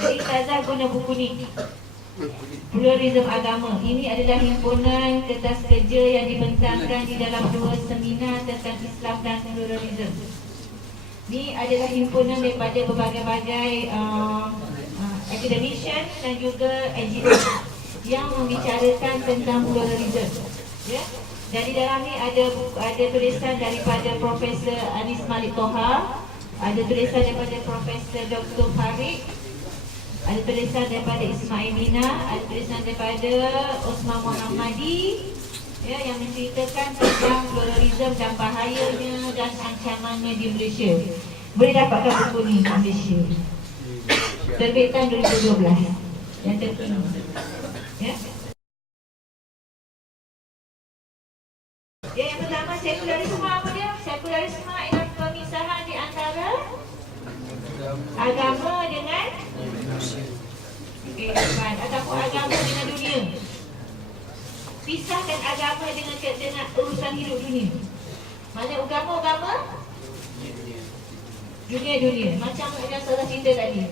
Jadi Ustazah guna buku ni, Pluralism Agama. Ini adalah himpunan kertas kerja yang dibentangkan di dalam 2 seminar tentang Islam dan pluralism. Ini adalah himpunan daripada berbagai-bagai academician dan juga NGO yang membicarakan tentang pluralism. Ya. Jadi dalam ni ada tulisan daripada Profesor Anis Malik Toha, ada tulisan daripada Profesor Dr. Farid, ada tulisan daripada Ismail Mina, ada tulisan daripada Osman Muhammadi, ya, yang menceritakan tentang pluralism dan bahayanya dan ancamannya di Malaysia. Boleh dapatkan buku ni di Malaysia. Terbitan 2012 yang terkini. Ya. Ya, yang pertama sekularisme apa dia? Sekularisme ialah pemisahan di antara agama dengan kehidupan ataupun agama dengan dunia. Pisahkan agama dengan urusan hidup dunia. Mana agama dunia. Macam yang saudara cerita tadi.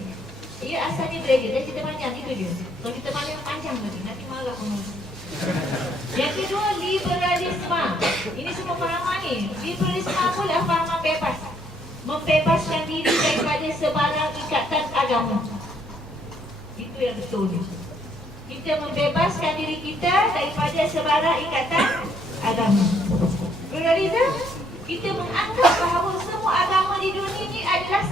Ia asalnya belajar, dia cerita panjang itu je. Kalau kita malam panjang nanti marah pun. Yang kedua, liberalisme. Ini semua fahaman ni. Liberalisme adalah fahaman bebas. Membebaskan diri daripada sebarang ikatan agama. Itu yang betul. Kita membebaskan diri kita daripada sebarang ikatan agama. Pluralism, kita menganggap bahawa semua agama di dunia ini adalah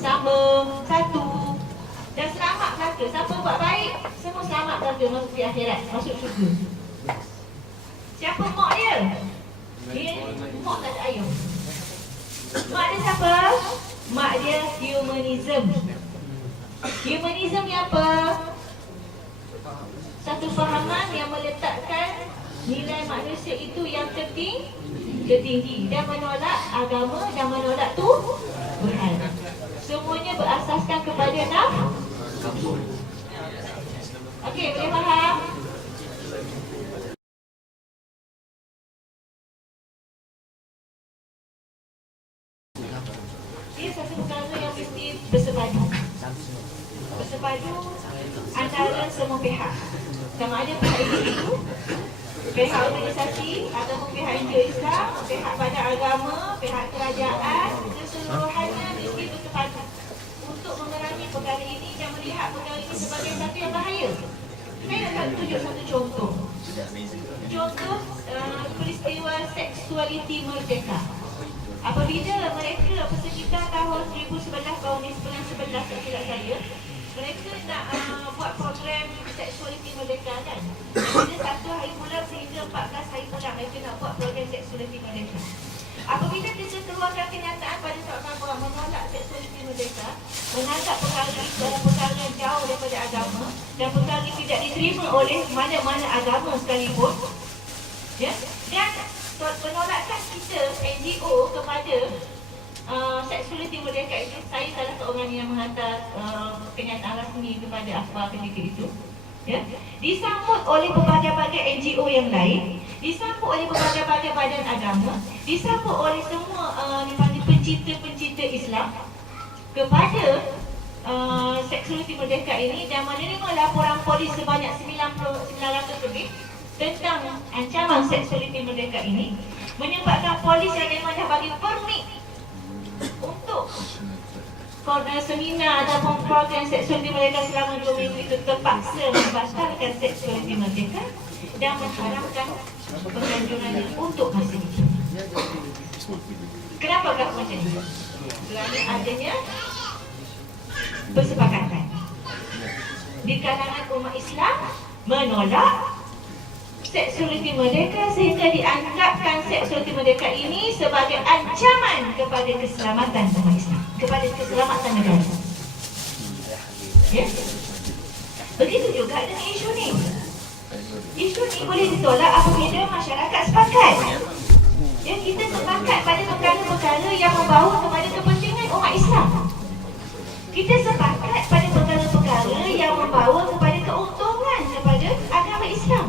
sama, satu dan selamat belaka. Siapa buat baik, semua selamat belaka masuk di akhirat, masuk syurga. Siapa mak dia? Mak tak ada ayah. Mak dia siapa? Mak dia humanism. Humanism ni apa? Satu fahaman yang meletakkan nilai manusia itu yang tertinggi dan menolak agama dan menolak Tuhan. Semuanya berasaskan kepada nafsu. Okey, boleh faham? Ini satu perkara yang mesti bersepadu. Bersepadu antara semua pihak. Sama ada pihak individu, pihak organisasi ataupun pihak NGO Islam, pihak badan agama, pihak kerajaan, keseluruhannya mesti bersepadu untuk memerangi perkara ini dan melihat perkara ini sebagai satu yang bahaya. Saya nak tunjuk satu contoh. Contoh peristiwa seksualiti merdeka. Apabila mereka peserta tahun 2011, tahun 1911 tak silap saya, mereka nak buat program seksualiti merdeka kan. Bila 1 hari bulan sehingga 14 hari bulan mereka nak buat program seksualiti merdeka. Apabila kita keluarkan kenyataan pada seorang orang menolak seksualiti merdeka, menganggap perkara ini adalah perkara yang jauh daripada agama dan perkara ini tidak diterima oleh mana-mana agama sekalipun, ya, dan penolakan kita NGO kepada seksualiti merdeka itu, saya salah seorang yang menghantar kenyataan rasmi kepada akhbar ketika itu, ya, disambut oleh berbagai-bagai NGO yang lain, disambut oleh berbagai-bagai badan agama, disambut oleh semua pencinta-pencinta Islam kepada seksualiti merdeka ini, dan menerima laporan polis sebanyak 900 lebih tentang ancaman seksualiti merdeka ini, menyebabkan polis yang memang dah bagi permit untuk seminar ataupun program seksualiti merdeka selama 2 minggu itu terpaksa membatalkan seksualiti merdeka dan mengharamkan penganjurannya untuk masa ini. Kenapa macam ini? Kerana adanya persepakatan di kalangan umat Islam menolak seksualiti merdeka, sehingga dianggapkan seksualiti merdeka ini sebagai ancaman kepada keselamatan umat Islam, kepada keselamatan negara. Ya? Begitu juga dengan isu ni. Isu ni boleh ditolak apabila masyarakat sepakat. Ya, kita sepakat pada perkara-perkara yang membawa kepada kepentingan umat Islam. Kita sepakat pada perkara-perkara yang membawa kepada keuntungan kepada agama Islam.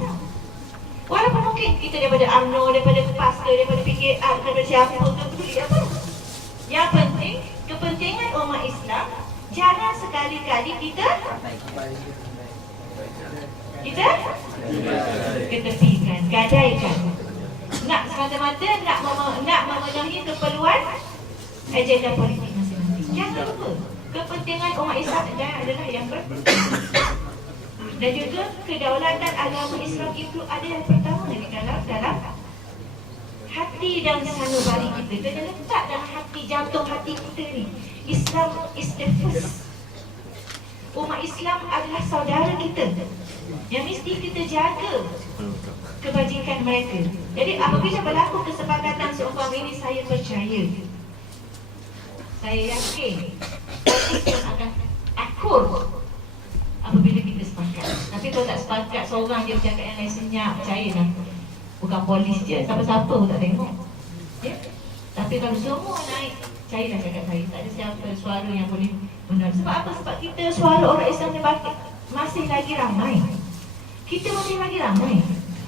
Walaupun mungkin kita daripada UMNO, daripada PAS, daripada PKR, daripada siapa, tak peduli apa. Yang penting, kepentingan umat Islam Jangan sekali-kali kita ketepikan, gadaikan. Nak semata-mata nak memenuhi keperluan agenda politik masing-masing. Jangan lupa kepentingan umat Islam adalah yang dan juga kedaulatan agama Islam itu ada yang pertama di dalam hati dan sanubari kita. Kena letak dalam hati, jantung hati kita ni. Islam is the first. Umat Islam adalah saudara kita yang mesti kita jaga kebajikan mereka. Jadi apabila berlaku kesepakatan seumpama ini, saya percaya, saya yakin polis pun akan akur apabila kita sepakat. Tapi kalau tak sepakat, seorang dia bercakap yang lain senyap, percayalah, bukan polis je, siapa-siapa pun tak tengok, ya? Tapi kalau semua naik, percayalah cakap saya, tak ada siapa suara yang boleh menolak. Sebab apa? Sebab kita suara orang Islam ni masih lagi ramai. Kita masih lagi ramai.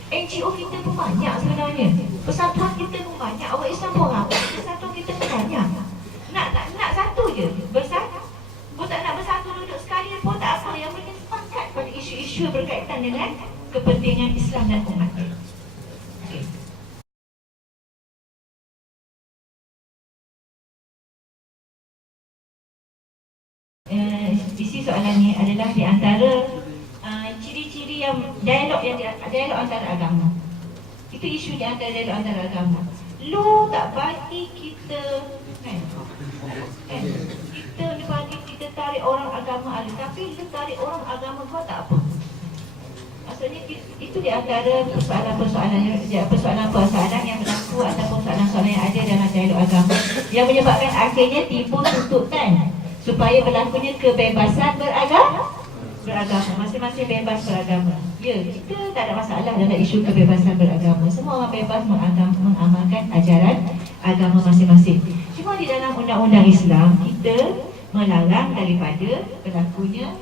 NGO kita pun banyak sebenarnya. Persatuan kita pun banyak. Orang Islam pun ramai. Persatuan kita pun banyak. Nak satu je bersatu. Pun tak nak bersatu duduk sekali pun tak apa. Yang penting sepakat pada isu-isu berkaitan dengan kepentingan Islam dan umat. Okay. Isi soalan ni adalah di antara ciri-ciri yang dialog antara agama. Itu isu di antara dialog antara agama. Lu tak bagi kita kan? Kita ni bagi kita tarik orang agama ada, tapi lu tarik orang agama kau tak apa. Maksudnya itu di antara persoalan-persoalan yang berlaku ataupun persoalan-persoalan yang ada dalam dialog agama yang menyebabkan akhirnya timbul tuntutan supaya berlakunya kebebasan beragama. Masing-masing bebas beragama. Ya, kita tak ada masalah dalam isu kebebasan beragama. Semua orang bebas mengamalkan ajaran agama masing-masing. Cuma di dalam undang-undang Islam, kita melarang daripada berlakunya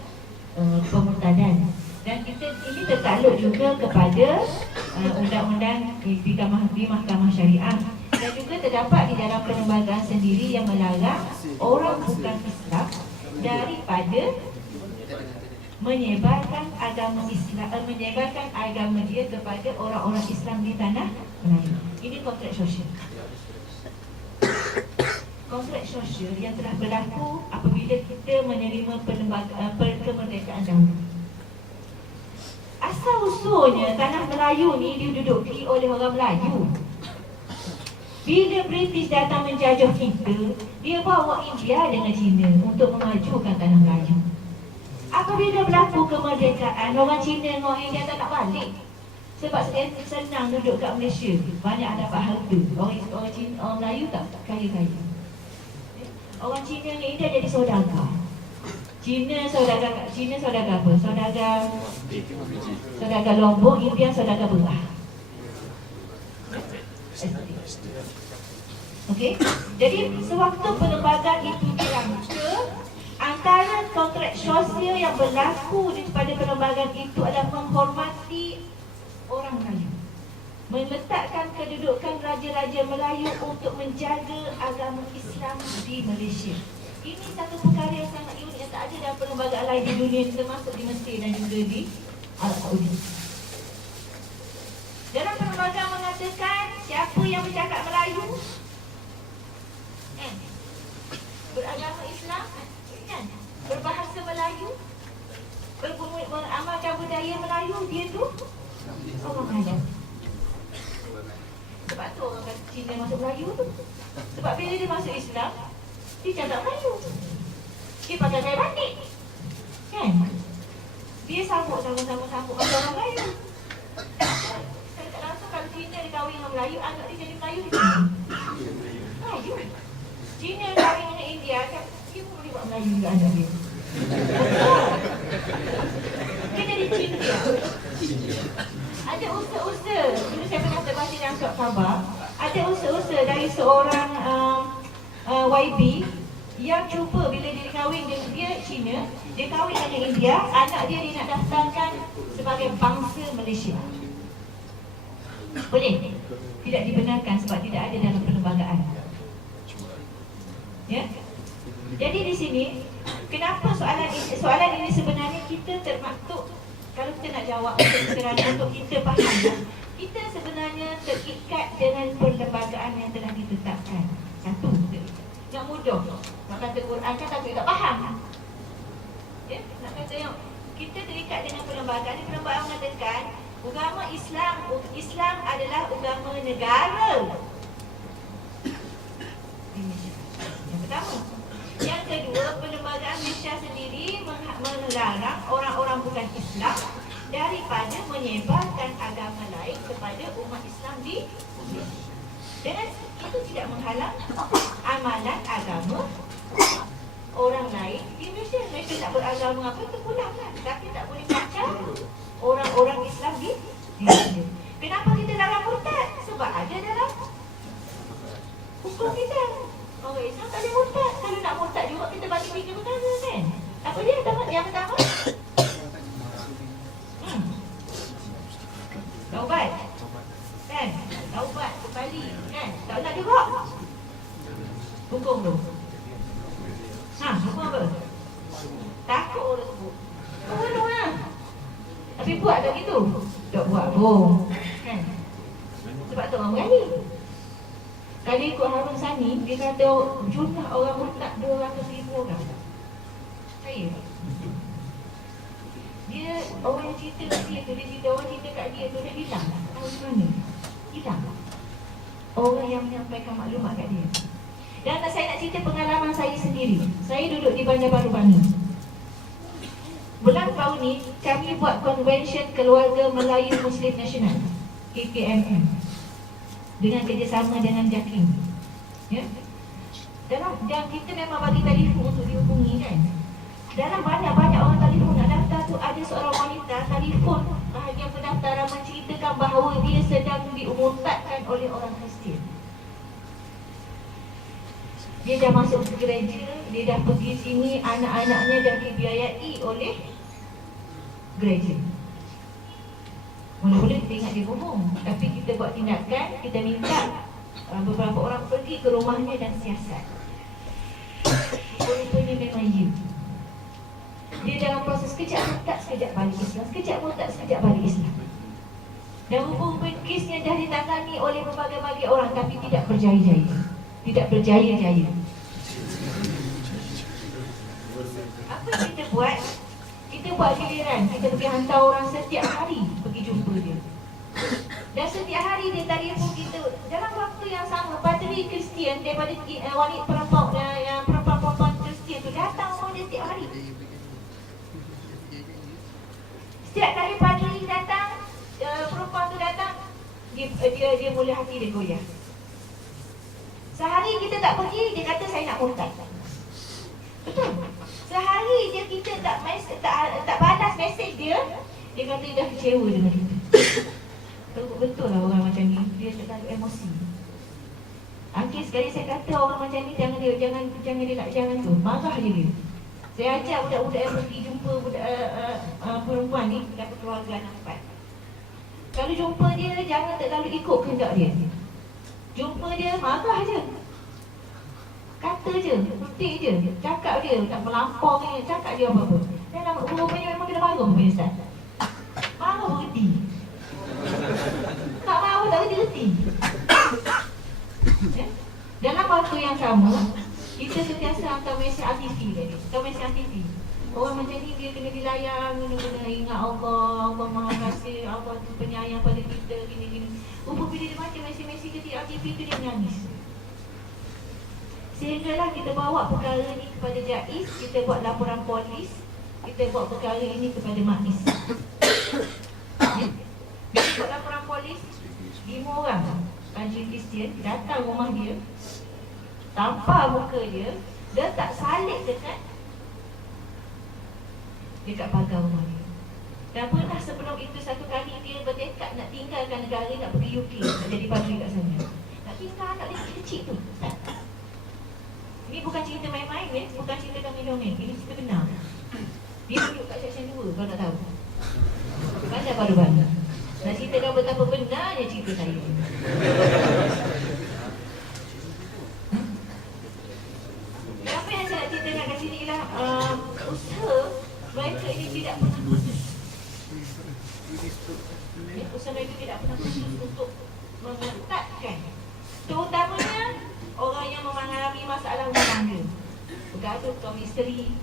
pemurtadan. Dan ini tertakluk juga kepada undang-undang di Mahkamah Syariah. Dan juga terdapat di dalam perlembagaan sendiri yang melarang orang bukan Islam daripada menyebarkan agama Islam, menyebarkan agama dia kepada orang-orang Islam di tanah Melayu. Ini kontrak sosial. Kontrak sosial yang telah berlaku apabila kita menerima kemerdekaan dahulu. Asal usulnya tanah Melayu ni diduduki oleh orang Melayu. Bila British datang menjajah kita, dia bawa India dengan China untuk memajukan tanah Melayu. Apabila berlaku kemerdekaan, orang Cina dengan orang India tak nak balik. Sebab senang duduk kat Malaysia, banyak dapat harta. Orang Cina, orang Melayu tak kaya-kaya. Orang Cina dengan India jadi saudagar. Cina saudagar apa? Saudagar lombok, India saudagar beras. Okey. Jadi sewaktu perlembagaan itu dirangka, antara kontrak sosial yang berlaku pada perlembagaan itu adalah menghormati orang Melayu, meletakkan kedudukan raja-raja Melayu untuk menjaga agama Islam di Malaysia. Ini satu perkara yang sangat unik yang tak ada dalam perlembagaan lain di dunia, termasuk di Mesir dan juga di Arab Saudi. Dalam perlembagaan mengatakan siapa yang bercakap Melayu, beragama Islam, berbahasa Melayu, beramalkan budaya Melayu, dia tu orang Melayu. Sebab tu orang kata Cina masuk Melayu tu. Sebab bila dia masuk Islam, dia cakap Melayu. Dia pakai gaya batik, kan? Dia sambut macam orang Melayu. Tak langsung kalau Cina dia kahwin dengan Melayu, anak dia jadi Melayu. Melayu. Cina kahwin dengan India, dia pun boleh buat Melayu juga anak dia. Dia jadi Cina. Ada usaha-usaha, dulu saya pernah terbaca dalam surat khabar, ada usaha-usaha dari seorang YB yang cuba bila dia kahwin dengan dia Cina, dia kahwin dengan India, anak dia nak daftarkan sebagai bangsa Malaysia. Boleh? Tidak dibenarkan sebab tidak ada dalam perlembagaan. Ya? Jadi di sini, kenapa soalan ini sebenarnya kita termaktub. Kalau kita nak jawab untuk kita faham, kita sebenarnya terikat dengan perlembagaan yang telah ditetapkan. Satu, nak mudah. Nak kata Quran kan tak faham. Ya, nak kata yang kita terikat dengan perlembagaan. Perlembagaan mengatakan agama Islam adalah agama negara. Yang pertama. Yang kedua, perlembagaan Malaysia sendiri melarang orang-orang bukan Islam daripada menyebarkan agama lain kepada umat Islam di bumi. Dan itu tidak menghalang amalan agama orang lain di Malaysia. Mereka tak beragama apa, terpulanglah. Tapi tak boleh kacau orang-orang Islam di Malaysia. Kenapa kita larang murtad? Sebab ada dalam hukum kita. Orang Islam tak boleh murtad. Kalau nak murtad juga, kita bagi 3 perkara kan. Apa dia? Yang pertama, taubat kan? Taubat, kembali kan? Tak nak juga. Hukum tu. Hukum apa? Takut orang sebut. Bunuh lah. Tapi buat tak gitu? Tak buat pun kan? Sebab tu orang berani. Kalau ikut Harun Sani, dia kata jumlah orang murtad 200,000 orang. Saya dia, orang yang cerita kat dia tu, dia cerita orang cerita kat dia tu, dia hilang. Tahu di mana? Hilang. Orang yang menyampaikan maklumat kat dia. Dan saya nak cerita pengalaman saya sendiri. Saya duduk di Bandar Baru Bani. Bulan tahun ni, kami buat Konvensyen Keluarga Melayu Muslim Nasional, KKMM, dengan kerjasama dengan JAKIM. Ya? Dan kita memang bagi telefon untuk dihubungi kan. Dalam banyak-banyak orang telefon nak daftar tu, ada seorang wanita telefon bahagian pendaftaran menceritakan bahawa dia sedang diumurtadkan oleh orang Kristian. Dia dah masuk ke gereja, dia dah pergi sini, anak-anaknya dah dibiayai oleh gereja. Mula-mula kita ingat dia bohong, tapi kita buat tindakan, kita minta beberapa orang pergi ke rumahnya dan siasat. Rupanya memang ya. Dia dalam proses sekejap murtad, sekejap balik Islam, sekejap murtad, sekejap balik Islam. Dan rupa-rupa kesnya dah ditangani oleh berbagai-bagai orang, tapi tidak berjaya-jaya. Tidak berjaya-jaya. Apa kita buat? Kita buat giliran, kita pergi hantar orang setiap hari pergi jumpa dia. Dan setiap hari dia telefon kita. Dalam waktu yang sama, padri Kristian daripada wanita perempuan Kristian tu datang rumah dia setiap hari. Setiap kali padri datang, perempuan tu datang, dia mula hati dia goyah. Sehari kita tak pergi, dia kata saya nak murtad. Betul. Sehari kita tak balas mesej dia, dia kata dia dah kecewa dengan kita. Betul lah orang macam ni, dia terlalu emosi. Akhir sekali saya kata orang macam ni jangan tu, marah je dia. Saya ajak budak-budak yang pergi jumpa perempuan ni dapat keluarga anak 4. Kalau jumpa dia, jangan terlalu ikut kehendak dia. Jumpa dia, marah je. Kata je, petik je, cakap dia, tak melampau ni, cakap dia apa-apa. Dan rupanya memang kena marah punya Ustaz. Marah berhenti. Tak marah tak berhenti. Ya? Dalam waktu yang sama, kita sentiasa hantar mesej ATV tadi. Hantar mesej ATV. Orang macam ni dia kena dilayang, kena ingat Allah, Allah Maha Kasih, Allah tu penyayang pada kita, gini-gini. Bila dia baca mesej-mesej di ATV tu, dia menangis. Sehinggalah kita bawa perkara ni kepada JAIS, kita buat laporan polis, kita buat perkara ini kepada MAIS. Kita buat laporan polis, 5 orang kajian Kristian datang rumah dia, tampar muka dia, letak salib dekat pagar rumah dia. Dan pernah sebelum itu satu kali dia bertekad nak tinggalkan negara, nak pergi UK, nak jadi padri kat sana. Nak tinggal anak dia kecil tu. Ini bukan cerita main-main ya, bukan cerita dongeng-dongeng. Ini cerita benar. Dia duduk kat section 2, kau nak tahu. Bandar Baru Bani. Nak ceritakan betapa benarnya cerita saya. Apa yang saya nak ceritakan kat sini ialah usaha suami isteri,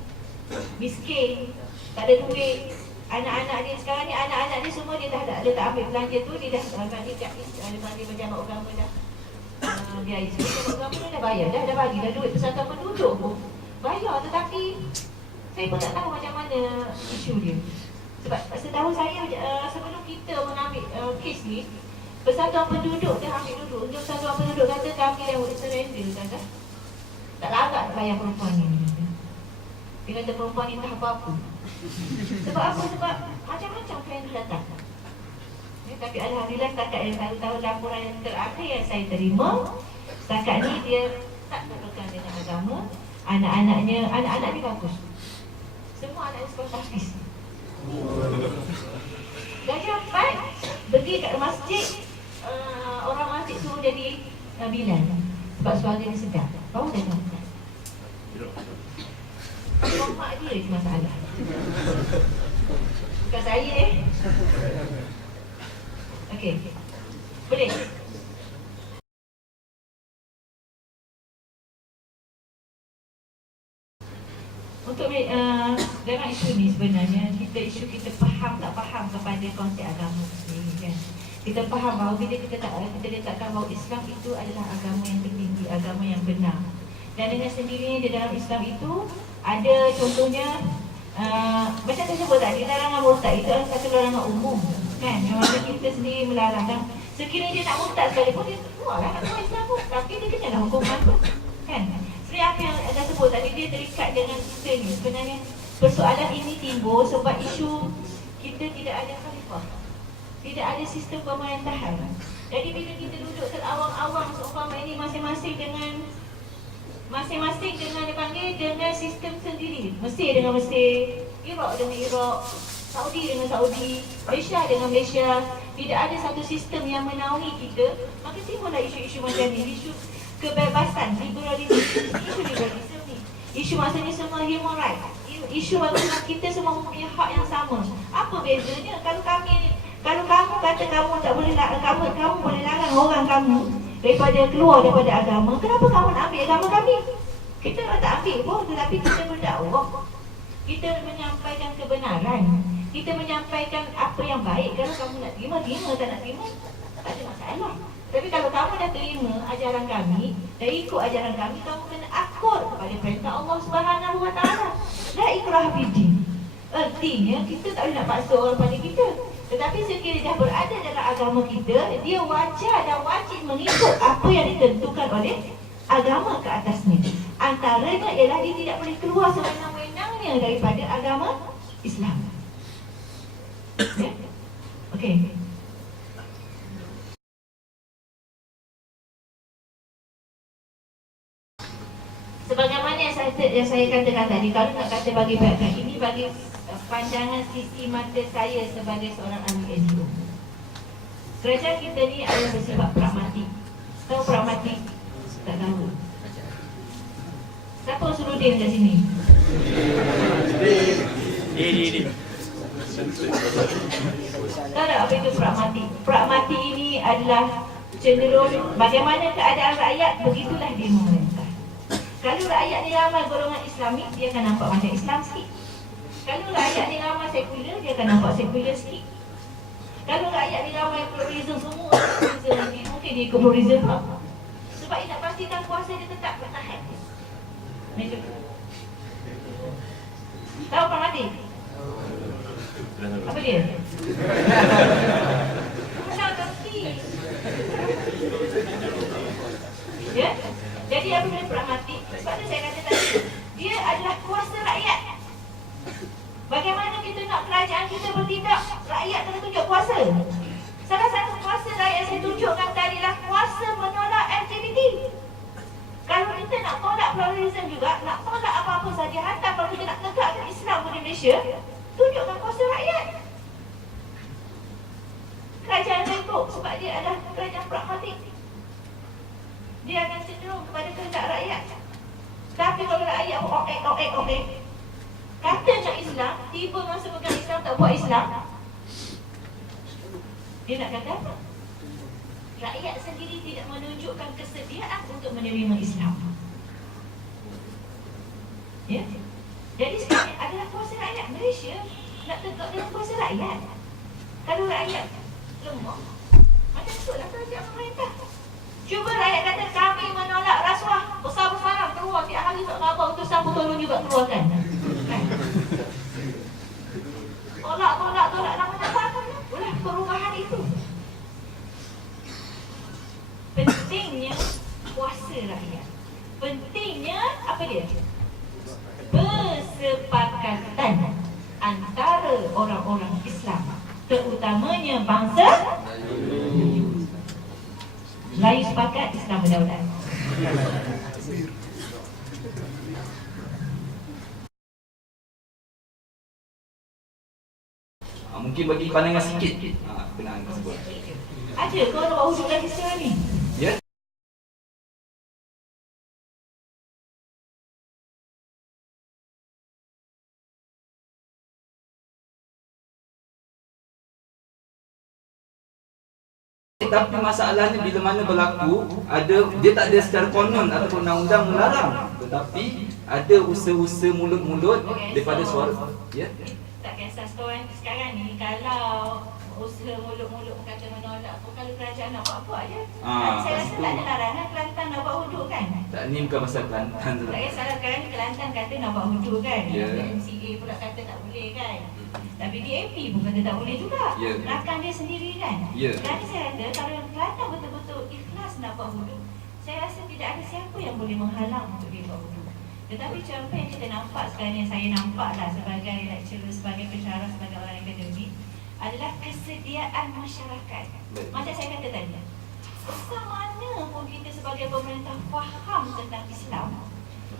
miskin, tak ada duit. Anak-anak dia sekarang ni, anak-anak dia semua dia tak ambil belanja tu, dia dah bagi kat dia pejabat agama dah. Biaya pejabat agama dah bayar, dah bagi dah duit persatuan penduduk pun bayar, tetapi saya pun tak tahu macam mana isu dia. Sebab setahu saya sebelum kita mengambil kes ni, persatuan penduduk dah ambil duduk. Untuk persatuan penduduk kata kami dah boleh surrender kan? Tak larat bayar perempuan ni. Dia kata perempuan ni tak apa-apa. Sebab apa? Sebab macam-macam klien datang. Tapi alhamdulillah setakat yang tahu laporan yang terakhir yang saya terima, setakat ni dia tak terpegang dengan agama. Anak-anak ni bagus. Semua anak sekolah tahfiz. Gajah 4 pergi kat masjid, orang masjid suruh jadi Bilal. Sebab suara dia sedap. Baru dah nampak. Mak dia itu masalah. Bukan saya Okey. Boleh? Untuk dalam isu ni sebenarnya kita faham tak faham kepada konsep agama sendiri kan. Kita faham bahawa bila kita letakkan bahawa Islam itu adalah agama yang tertinggi, agama yang benar. Dan dengan sendirinya di dalam Islam itu ada contohnya macam saya sebut tadi, larangan murtad itu adalah satu larangan umum kan. Yang mana kita sendiri melarang, dan sekiranya dia nak murtad sekalipun dia keluarlah nak keluar Islam pun, tapi dia kenalah hukuman tu kan. Sebenarnya apa yang saya sebut tadi dia terikat dengan kita ni. Sebenarnya persoalan ini timbul sebab isu kita tidak ada khalifah, tidak ada sistem pemerintahan. Jadi bila kita duduk terawang-awang seumpama ini masing-masing dengan dipanggil dengan sistem sendiri. Mesir dengan Mesir, Iraq dengan Iraq, Saudi dengan Saudi, Malaysia dengan Malaysia. Tidak ada satu sistem yang menaungi kita. Maka timbullah isu-isu macam ni, isu kebebasan, liberalisme, ni. Isu maksudnya semua human right. Isu bagaimana kita semua mempunyai hak yang sama. Apa bezanya kalau kamu kata kamu tak boleh kamu boleh larang orang kamu keluar daripada agama, kenapa kamu nak ambil agama kami? Kita tak ambil pun, tetapi kita berdakwah. Kita menyampaikan kebenaran. Kita menyampaikan apa yang baik. Kalau kamu nak terima, tak nak terima, tak ada masalah. Tapi kalau kamu dah terima ajaran kami, dah ikut ajaran kami, kamu kena akur kepada perintah Allah Subhanahu Wa Taala. La ikrah fid-din. Artinya kita tak boleh nak paksa orang pada kita. Tetapi sekiranya dah berada dalam agama kita, dia wajar dan wajib mengikut apa yang ditentukan oleh agama ke atasnya. Antaranya ialah dia tidak boleh keluar sewenang-wenangnya daripada agama Islam. Ya? Okey. Sebagaimana yang saya katakan tadi, kalau nak kata bagi bagian ini bagi pandangan sisi mata saya sebagai seorang ahli NGO. Kerajaan kita ni adalah bersifat pragmatik. Tahu pragmatik? Tak tahu. Siapa suruh dia kat sini? Dia. Tahu tak apa itu pragmatik? Pragmatik ini adalah cenderung bagaimana keadaan rakyat, begitulah dia memerintah. Kalau rakyat ni ramai golongan Islamik, dia akan nampak macam Islam sikit. Kalau rakyat ni ramai sekular, dia akan nampak sekular sikit. Kalau rakyat ni ramai pluralism, semua pluralism, mungkin dia ikut pluralism pula. Sebab dia nak pastikan kuasa dia tetap bertahan. Macam tu. Tahu Pak Mati? Apa dia? Kenal tapi. Ya? Jadi apa benda pragmatik? Sebab tu saya kata tadi, dia adalah kuasa rakyat. Bagaimana kita nak kerajaan kita bertindak? Rakyat kena tunjuk kuasa. Salah satu kuasa rakyat saya tunjukkan tadi adalah kuasa menolak LGBT. Kalau kita nak tolak pluralism juga, nak tolak apa-apa saja, hantar kalau kita nak tegakkan Islam di Malaysia, tunjukkan kuasa rakyat. Kerajaan tengok sebab dia adalah kerajaan pragmatik. Dia akan cenderung kepada kehendak rakyat. Tapi kalau rakyat okey, kata nak Islam, tiba masa pegang Islam tak buat Islam, dia nak kata apa? Rakyat sendiri tidak menunjukkan kesediaan untuk menerima Islam. Ya. Jadi sekarang adalah kuasa rakyat Malaysia nak tegak dengan kuasa rakyat. Kalau rakyat lemah, macam tu lah kerajaan pemerintah. Cuba rakyat kata kami menolak rasuah, besar-besaran keluar tiap hari tak khabar utusan tolong juga keluarkan. Tolak nama-nama ulah perubahan itu. Pentingnya kuasa rakyat. Pentingnya apa dia? Kesepakatan antara orang-orang Islam, terutamanya bangsa Melayu sepakat, Islam berdaulat. Mungkin bagi pandangan sikit kenaan tersebut. Ada ke orang buat hudud lagi sekarang ni? Ya. Tapi masalahnya bila mana berlaku, dia tak ada secara konon ataupun undang-undang melarang, tetapi ada usaha-usaha mulut-mulut daripada suara. Ya. Tak kisah sekarang ni, kalau usaha mulut-mulut kata menolak, kalau kerajaan nak buat je. Saya rasa tak ada larangan Kelantan nak buat hudud kan? Tak, ni bukan pasal Kelantan tu. Tak kisahlah, sekarang ni Kelantan kata nak buat hudud kan? MCA pula kata tak boleh kan? Tapi DAP pun kata tak boleh juga. Rakan dia sendiri kan? Jadi saya rasa kalau yang Kelantan betul-betul ikhlas nak buat hudud, saya rasa tidak ada siapa yang boleh menghalang untuk dia buat hudud. Tetapi contoh yang kita nampak sekarang, yang saya nampak lah sebagai lecturer, sebagai pensyarah, sebagai orang akademik, adalah kesediaan masyarakat. Macam saya kata tadi, besar mana pun kita sebagai pemerintah faham tentang Islam,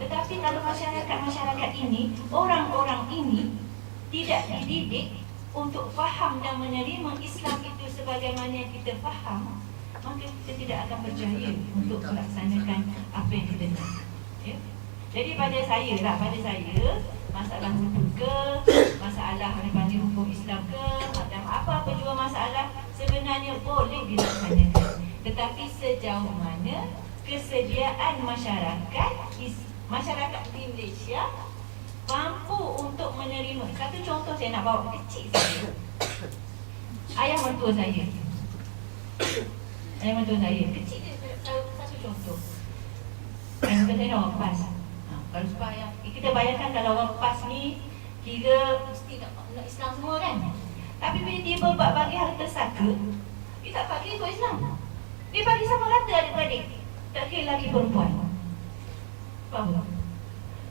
tetapi kalau masyarakat ini, orang-orang ini tidak dididik untuk faham dan menerima Islam itu sebagaimana yang kita faham, maka kita tidak akan berjaya untuk melaksanakan apa yang kita nak. Ya? Jadi pada saya, masalah hudud ke, masalah panggil hukum Islam ke, macam apa-apa juga masalah sebenarnya boleh dilaksanakan. Tetapi sejauh mana kesediaan masyarakat di Malaysia mampu untuk menerima. Satu contoh saya nak bawa kecil saja. Ayah mertua saya, kecil dia, satu contoh. Ayah mertua saya nak pas. Kalau supaya kita bayangkan kalau orang PAS ni kira mesti nak Islam semua kan. Tapi bila dia bagi harta saka, dia tak bagi ikut Islam. Dia bagi sama rata adik-beradik, tak kira lelaki perempuan. Faham?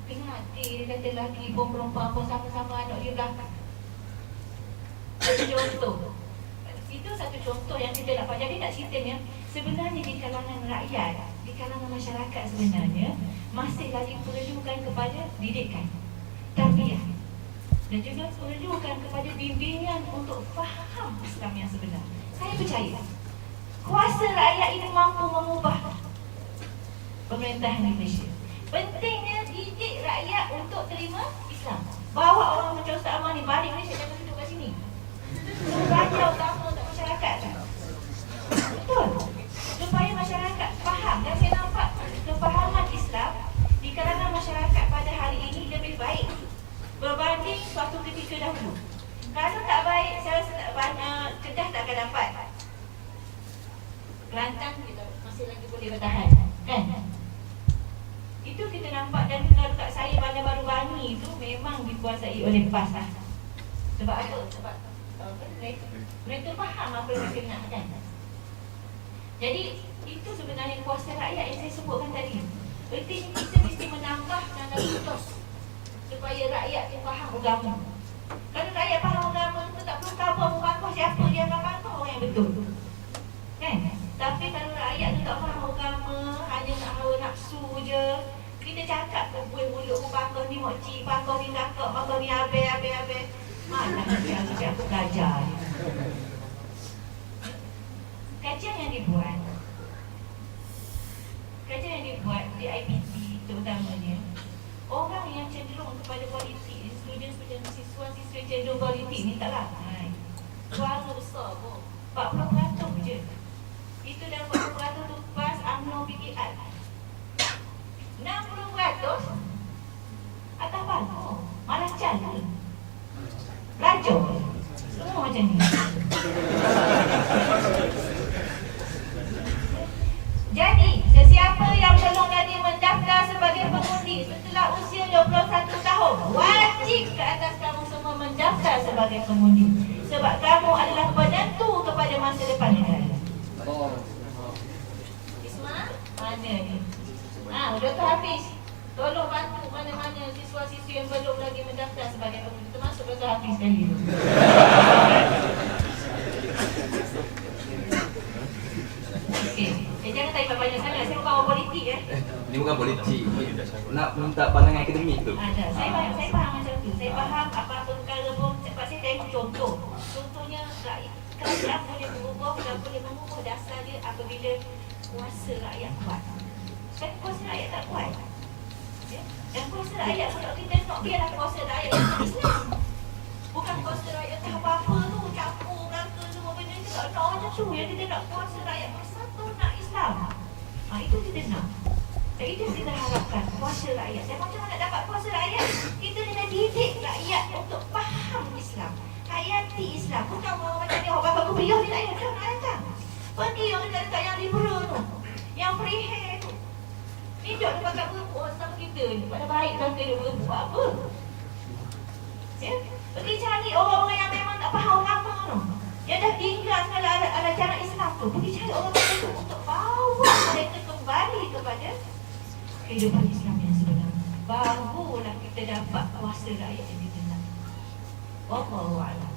Kena hati dia kata lelaki pun perempuan pun sama-sama anak dia belakang. Satu contoh. Itu satu contoh yang kita dapat. Jadi nak ceritanya, sebenarnya di kalangan rakyat, di kalangan masyarakat sebenarnya masih lagi perlukan kepada didikan, tarbiyah, dan juga perlukan kepada bimbingan untuk faham Islam yang sebenar. Saya percaya kuasa rakyat ini mampu mengubah pemerintahan di Malaysia. Pentingnya didik rakyat untuk terima Islam. Bawa orang macam Ustaz Amar ni balik Malaysia, jangan duduk kat sini. Raja utama untuk masyarakat. Betul. Supaya masyarakat faham. Dan saya nampak kefahaman Islam di kalangan masyarakat pada hari ini lebih baik berbanding suatu ketika dahulu. Kalau tak baik, saya rasa tak banyak, Kedah tak akan dapat. Kelantan kita masih lagi boleh bertahan, kan? Itu kita nampak. Dan kalau kat saya Bandar Baru Bangi itu memang dikuasai oleh PAS lah. Sebab apa? Sebab mereka faham apa yang mereka nak, kan? Jadi itu sebenarnya kuasa rakyat yang saya sebutkan tadi. Berarti kita mesti menambah nada putus supaya rakyat dia faham agama. Kalau rakyat faham agama, kita tak perlu khabar muka siapa dia akan patuh orang yang betul, kan? Tapi kalau rakyat tu tak faham agama, hanya nak hawa nafsu je, kita cakap buih mulut pakar ni mokcik, pakar ni kakak, pakar ni abe. Mana dia aku belajar ni. Kajian yang dibuat di IPT terutamanya, orang yang cenderung kepada politik, siswa-siswa cenderung politik ni tak ramai. Suara besar pun 40% je. Itu dalam 40% tu PAS, UMNO, PKR. 60% akan mengundi. Sebab kamu adalah penentu kepada masa depan negara. Isma, mana ni? Udah tu habis. Tolong bantu mana-mana siswa-siswi yang belum lagi mendaftar sebagai pengundi, termasuk Dr. Hafiz sekali tu. Okey, jangan tanya banyak sangat. Saya bukan orang politik ya. Ini bukan politik. Nak minta pandangan akademik tu. Ada. Saya faham macam tu. Saya faham apa-apa perkara pun. Sebab saya tengok contoh. Contohnya kerajaan boleh berubah dan boleh mengubah dasar dia apabila kuasa rakyat kuat. Kan kuasa rakyat tak kuat. Ya? Dan kuasa rakyat kalau kita nak biarlah kuasa rakyat yang Islam. Bukan kuasa rakyat tak apa-apa tu, campur belaka semua benda tu. Tak nak macam tu. Yang kita nak kuasa rakyat bersatu, nak Islam. Itu kita nak. Dan itu kita harapkan, kuasa rakyat. Dan macam mana nak dapat kuasa rakyat? Kita kena didik rakyat untuk faham Islam, hayati Islam. Bukan macam ni, orang bapak kuliah ni rakyat tak nak datang. Pergi orang dekat yang liberal tu, yang free hair tu. Ni duduk dekat berebut sama kita ni. Pada baik kan dia berebut apa? Ya? Pergi cari orang-orang yang memang tak faham apa tu, yang dah tinggal segala ajaran Islam tu. Pergi cari orang-orang tu untuk bawa mereka kembali kepada kehidupan Islam yang sebenar. Barulah kita dapat kuasa rakyat yang kita nak. Wallahu a'lam.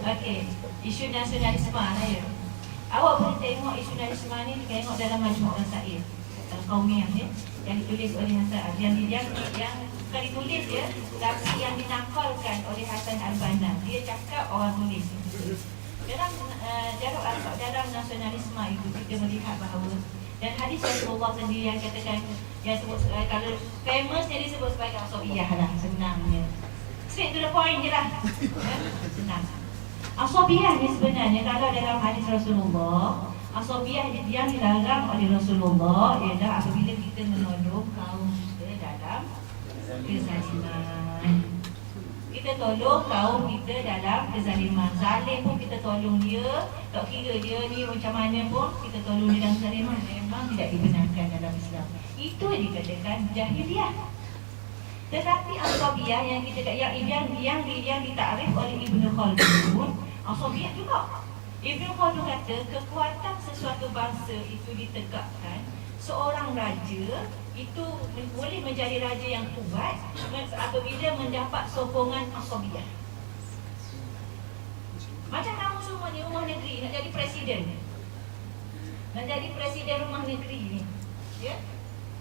Okey, isu nasionalisme lah ya. Awak boleh tengok isu nasionalisme ni, tengok dalam Majmuk Rasail Qaumiyah ni, yang ditulis oleh Hasan, yang bukan ditulis ya, tapi yang dinakalkan oleh Hasan Al-Banna. Dia cakap orang tulis. Dalam nasionalisme itu kita melihat bahawa, dan hadis Rasulullah sendiri yang katakan, yang sebut kalau famousnya disebut sebagai asobiyah lah sebenarnya. Straight to the point je lah. Senang. Asobiyah ni sebenarnya kalau dalam hadis Rasulullah, asobiyah yang dilarang oleh Rasulullah ialah apabila kita menolong kaum kita dalam kezaliman. Kita tolong kaum kita dalam kezaliman. Zalim pun kita tolong dia. Tak kira dia ni macam mana pun, kita tolong dia dalam kezaliman. Memang tidak dibenarkan dalam Islam. Itu dikatakan jahiliah. Tetapi asobiyah yang kita yang ditakrif oleh Ibnu Khaldun, asobiyah juga. Ibnu Khaldun kata kekuatan sesuatu bangsa itu ditegakkan. Seorang raja itu boleh menjadi raja yang kuat apabila mendapat sokongan asobiyah. Macam kamu semua ni rumah negeri nak jadi presiden, nak jadi presiden rumah negeri ni, ya?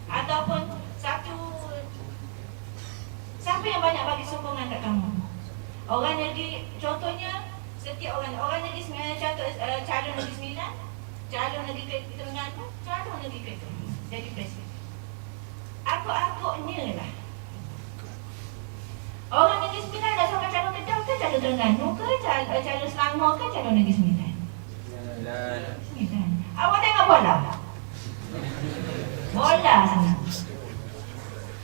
Ataupun siapa yang banyak bagi sokongan kat kamu? Orang negeri, contohnya setiap orang negeri Sembilan, calon negeri Sembilan, calon negeri Terengganu, calon negeri Kedah jadi presiden. Akut-akutnya lah. Orang negeri Sembilan dah sampai calon Kedah ke calon Terengganu ke calon Selangor ke calon negeri Sembilan? Sembilan. Awak tengok bola? Bola sana.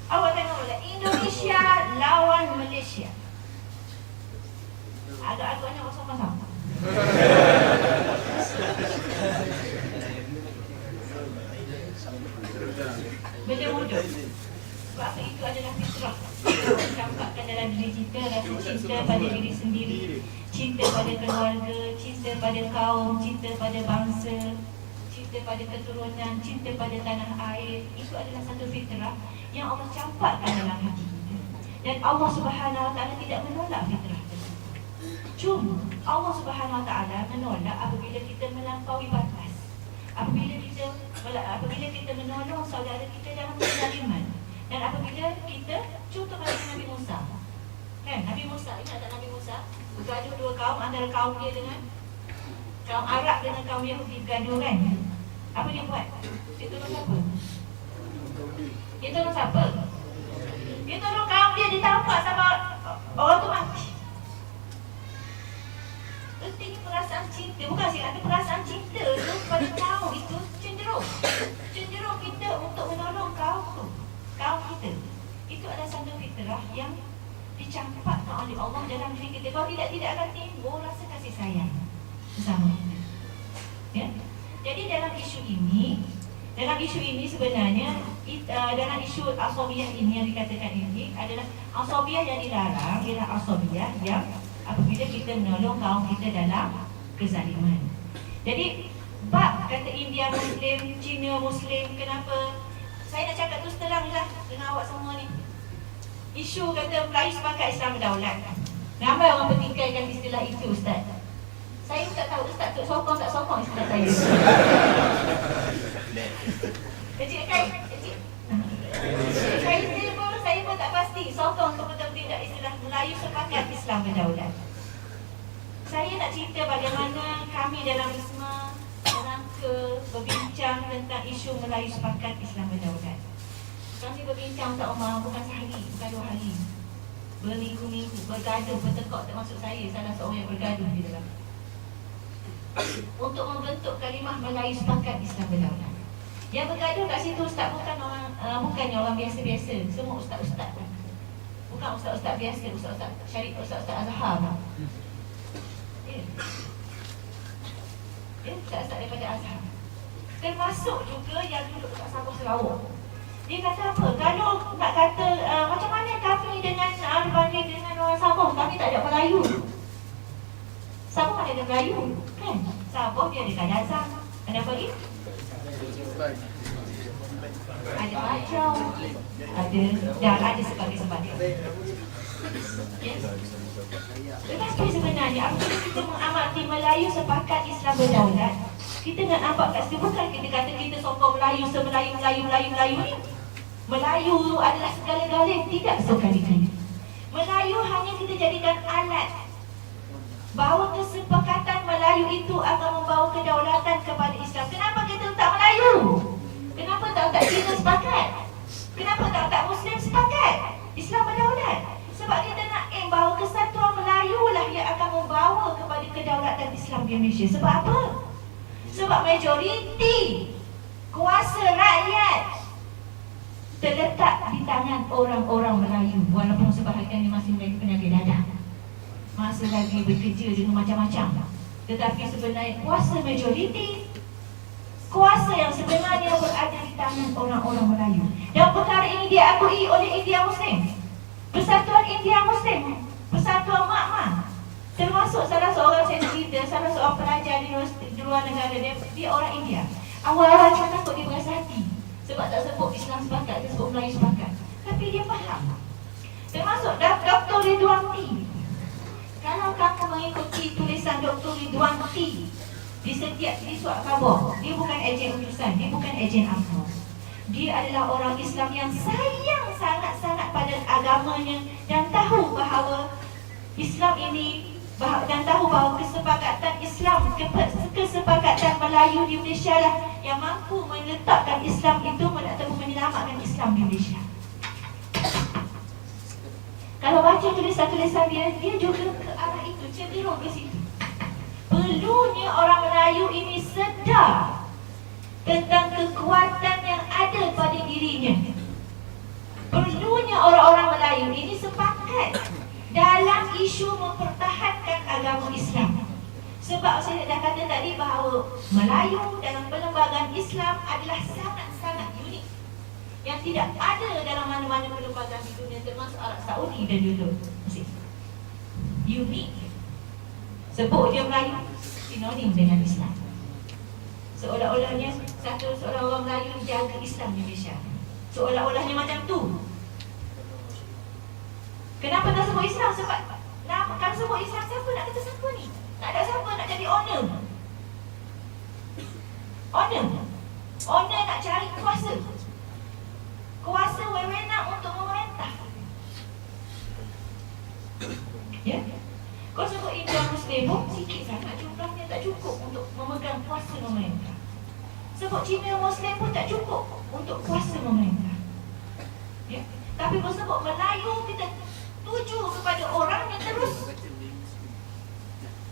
Awak tengok bola Indonesia lawan Malaysia. Agak-agaknya kosong-kosong. Benda mudah. Sebab itu adalah fitrah. Campakkan dalam diri kita rasa cinta pada diri sendiri, cinta pada keluarga, cinta pada kaum, cinta pada bangsa, cinta pada keturunan, cinta pada tanah air. Itu adalah satu fitrah yang Allah campakkan dalam hati kita. Dan Allah Subhanahu Wa Taala tidak menolak fitrah tersebut. Cuma Allah Subhanahu Wa Taala menolak apabila kita melampaui batas. Apabila kita menolong saudara kita dalam kezaliman. Dan apabila kita, contoh pada Nabi Musa. Kan, Nabi Musa, ingat tak Nabi Musa? Bergaduh dua kaum, antara kaum dia dengan kaum Arab dengan kaum Yahudi bergaduh kan? Apa dia buat? Dia tolong siapa? Dia tolong siapa? Dia tolong kaum dia ditampak sama orang tu mati. Pentingnya perasaan cinta, bukan sih, ada perasaan cinta tu pada kaum itu cenderung kita untuk menolong kaum tu, kaum kita. Itu adalah satu fitrah yang dicampakkan oleh Allah dalam diri kita. Kalau tidak akan timbul rasa kasih sayang bersama kita. Ya? Jadi dalam isu ini dalam isu ini sebenarnya dalam isu asobiyah ini yang dikatakan ini adalah asobiyah yang dilarang ialah asobiyah yang apabila kita menolong kaum kita dalam kezaliman. Jadi bab kata India Muslim, Cina Muslim, kenapa saya nak cakap terus terang lah dengan awak semua ni. Isu kata Melayu sepakat Islam berdaulat. Ramai orang bertikaikan istilah itu, Ustaz. Saya tak tahu Ustaz tu sokong tak sokong istilah saya. Encik saya pun tak pasti sokong ke betul tidak istilah Melayu sepakat Islam berdaulat. Saya nak cerita bagaimana kami dalam Risma kerangka berbincang tentang isu Melayu sepakat Islam berdaulat. Kami berbincang tak Umar, bukan sehari, bukan 2 hari. Berminggu-minggu, bergaduh, bertekuk, termasuk saya, salah seorang yang bergaduh di dalam. Untuk membentuk kalimah Melayu sepakat Islam berdaulat. Yang bergaduh kat situ Ustaz bukannya orang biasa-biasa, semua ustaz-ustaz. Bukan ustaz-ustaz biasa, ustaz-ustaz syarif, ustaz-ustaz Azhar. Ya, ustaz-ustaz daripada Azhar. Termasuk juga yang duduk dekat Sabah Sarawak. Dia kata apa? Kalau nak kata macam mana kami dengan berbanding dengan orang Sabah, kami tak ada Melayu. Sabah ada Melayu, kan? Sabah dia ada Kadazan. Ada apa lagi? Ada Bajau, ada sebagainya. Yes. Tetapi sebenarnya apabila kita mengamati Melayu sepakat Islam berdaulat, kita nak nampak kat situ bukan kita kata kita sokong Melayu Melayu ni. Melayu adalah segala-galanya, tidak sekali-kali. Melayu hanya kita jadikan alat bahawa kesepakatan Melayu itu akan membawa kedaulatan kepada Islam. Kenapa kita tak Melayu? Kenapa tak Cina sepakat? Kenapa tak Muslim sepakat Islam berdaulat? Sebab kita nak aim bahawa kesatuan Melayu lah yang akan membawa kepada kedaulatan Islam di Malaysia. Sebab apa? Sebab majoriti kuasa rakyat terletak di tangan orang-orang Melayu. Walaupun sebahagiannya masih memiliki penyakit dadah, masih lagi bekerja dengan macam-macam, tetapi sebenarnya kuasa majoriti, kuasa yang sebenarnya berada di tangan orang-orang Melayu. Dan perkara ini diakui oleh India Muslim, Persatuan India Muslim, Persatuan Makmah. Termasuk salah seorang saya cerita, salah seorang pelajar di universiti di luar negara, dia orang India. Awal-awal dia takut, dia berasa hati sebab tak sebut Islam sepakat, dia sebut Melayu sepakat. Tapi dia faham. Termasuk Dr. Ridwan T. Kalau kamu mengikuti tulisan Dr. Ridwan T di setiap surat khabar, dia bukan ejen utusan, dia bukan ejen apa. Dia adalah orang Islam yang sayang sangat-sangat pada agamanya dan tahu bahawa Islam ini dan tahu bahawa kesepakatan Islam, kesepakatan Melayu di Malaysia lah yang mampu meletakkan Islam itu ataupun menyelamatkan Islam di Malaysia. Kalau baca tulisan-tulisan dia juga ke arah itu, cenderung ke situ. Perlunya orang Melayu ini sedar tentang kekuatan yang ada pada dirinya. Perlunya orang-orang Melayu ini sepakat dalam isu mempertahankan agama Islam. Sebab saya dah kata tadi bahawa Melayu dalam perlembagaan Islam adalah sangat-sangat unik, yang tidak ada dalam mana-mana perlembagaan di dunia, termasuk Arab Saudi dan juga Mesir. Unik. Sebut dia Melayu, sinonim dengan Islam. Seolah-olahnya seorang orang Melayu jaga Islam di Malaysia. Seolah-olahnya macam tu. Kenapa tak sebut Islam? Sebab kalau sebut Islam, siapa nak kata siapa ni? Tak ada siapa nak jadi owner. Owner nak cari kuasa. Kuasa wewenang untuk memerintah. Ya? Kau sebut India Muslim pun sikit sangat jumlahnya, tak cukup untuk memegang kuasa memerintah. Sebut Cina Muslim pun tak cukup untuk kuasa memerintah. Ya? Tapi kalau sebut Melayu, kita tuju kepada orang yang terus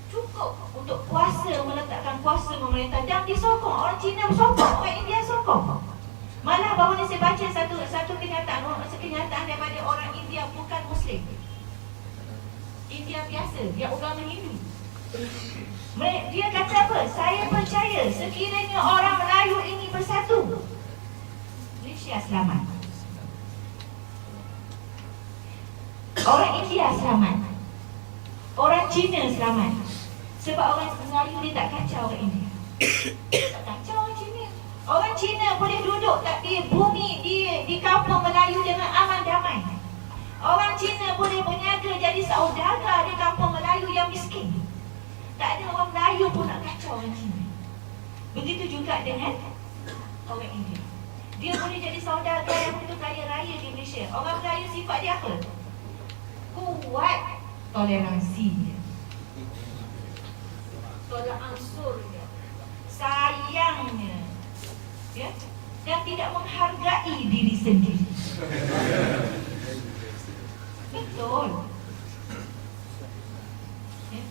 cukup untuk kuasa, meletakkan kuasa memerintah. Dan disokong, orang Cina sokong, orang India sokong. Malah baru ni saya baca satu kenyataan daripada orang India bukan Muslim, India biasa, yang agama Hindu. Dia kata apa? Saya percaya sekiranya orang Melayu ini bersatu, Malaysia selamat. Orang India selamat. Orang Cina selamat. Sebab orang Melayu dia tak kacau orang India. Tak kacau orang Cina. Orang Cina boleh duduk tak di bumi di kampung Melayu dengan aman damai. Orang Cina boleh berniaga jadi saudagar di kampung Melayu yang miskin. Tak ada orang Melayu pun nak kacau orang Cina. Begitu juga dengan orang India. Dia boleh jadi saudagar yang begitu kaya raya di Malaysia. Orang Melayu sifat dia apa? Kuat toleransinya, tolak ansurnya, sayangnya, ya, dan tidak menghargai diri sendiri. Betul. Ya.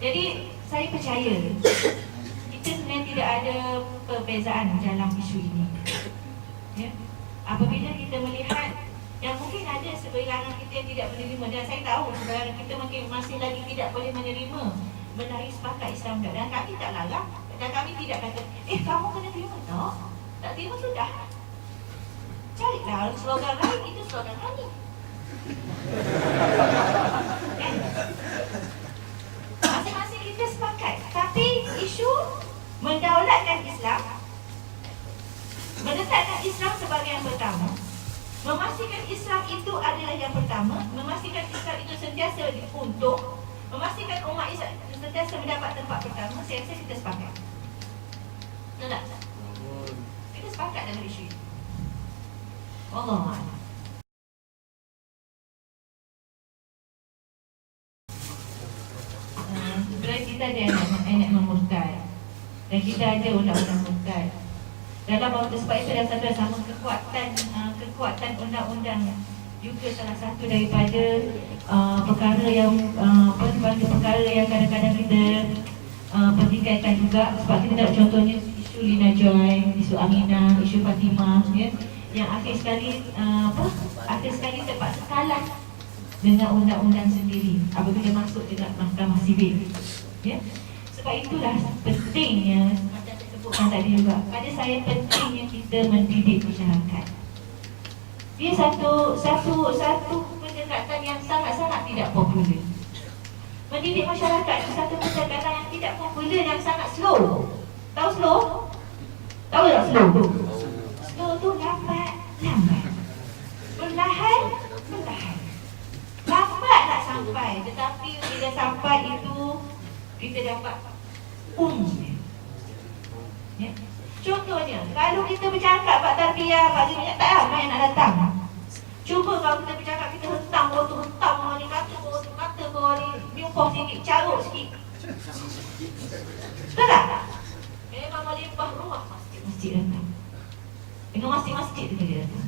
Jadi saya percaya kita sebenarnya tidak ada perbezaan dalam isu ini. Ya. Apabila kita melihat yang mungkin ada sebilangan kita yang tidak menerima, dan saya tahu sebilangan kita mungkin masih lagi tidak boleh menerima menarik sepakat Islam, dan kami tak larang, dan kami tidak kata kamu kena terima. Tak terima sudah, carilah slogan lain. Itu slogan kami. Masing-masing kita sepakat. Tapi isu mendaulatkan Islam, menetapkan Islam sebagai yang pertama, memastikan Islam itu adalah yang pertama, memastikan Islam itu sentiasa diuntung, memastikan umat Islam sentiasa mendapat tempat pertama. Saya rasa kita sepakat. Betul tak? Kita sepakat dalam isu ini. Wallahualam. Sebenarnya kita ada anak memurtad, dan kita ada undang-undang murtad. Dalam waktu sebab itu dan satu sama kekuatan undang-undang juga salah satu daripada perkara yang perkara yang kadang-kadang kita pertikaikan juga. Sebab kita nak contohnya isu Lina Joy, isu Aminah, isu Fatimah, ya, yang akhir sekali terpaksa kalah dengan undang-undang sendiri apabila masuk dekat mahkamah sivil. Ya. Sebab itulah pentingnya, macam saya sebutkan tadi juga, pada saya pentingnya kita mendidik masyarakat. Dia satu pendekatan yang sangat-sangat tidak popular. Mendidik masyarakat itu satu pendekatan yang tidak popular dan sangat slow. Tahu slow? Tahu tak slow? Slow tu lambat. Perlahan. Lambat nak sampai, tetapi bila sampai itu kita dapat ya. Contohnya, kalau kita bercakap bab tarbiyah, bab banyak tak ramai yang nak datang. Cuba kalau kita bercakap, kita hentam bawah ni, kata bawah ni, nyumpah sikit, carut sikit. Betul tak? Memang melimpah ruah masjid datang. Dengan masjid tu dia datang.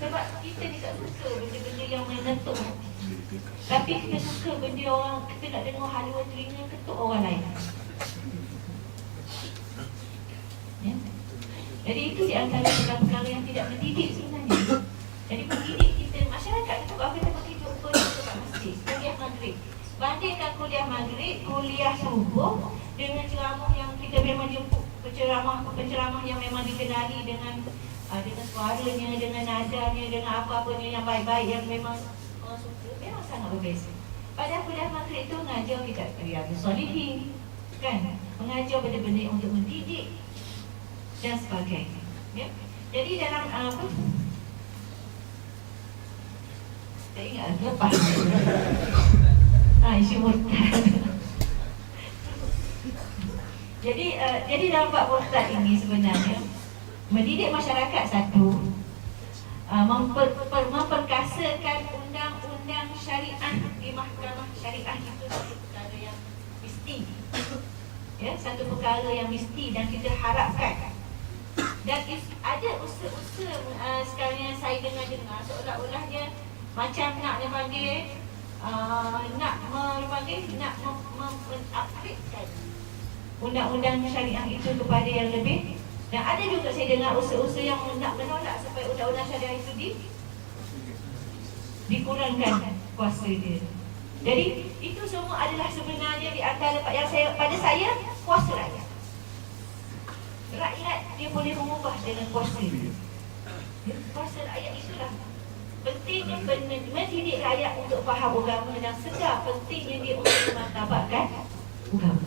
Sebab kita tidak suka benda-benda yang menentuk hati. Tapi kita suka benda orang, kita nak dengar halua telinga ketuk orang lain. Ya? Jadi itu di antara perkara yang tidak mendidik sebenarnya. Jadi mendidik kita, masyarakat itu kalau kita pergi jumpa dekat masjid, kuliah maghrib, bandingkan kuliah maghrib, kuliah subuh dengan ceramah yang kita memang jumpa, penceramah yang memang dikenali dengan suaranya, dengan nadanya, dengan apa-apanya yang baik-baik, yang memang orang suka, memang sangat berbeza. Pada kuliah maghrib itu mengajar kita Riyadhus Shalihin, kan? Mengajar benda-benda untuk mendidik dan sebagainya. Ya? Jadi dalam apa? Saya ingat lepas. Isu murtad. Jadi dalam bab murtad ini sebenarnya mendidik masyarakat satu, memperkasakan undang-undang syariah di mahkamah syariah itu satu perkara yang mesti, ya, satu perkara yang mesti dan kita harapkan. Dan ada usaha-usaha sekarang yang saya dengar seolah-olahnya macam nak mengupgradekan undang-undang syariah itu kepada yang lebih. Dan ada juga saya dengar usaha-usaha yang nak menolak supaya undang-undang syariah itu dikurangkan kuasa dia. Jadi itu semua adalah sebenarnya di antara yang pada saya kuasa rakyat. rakyat dia boleh mengubah dengan kuasa dia. Kuasa rakyat itulah pentingnya mendidik rakyat untuk faham agama, dan sedar pentingnya dia untuk memartabatkan agama.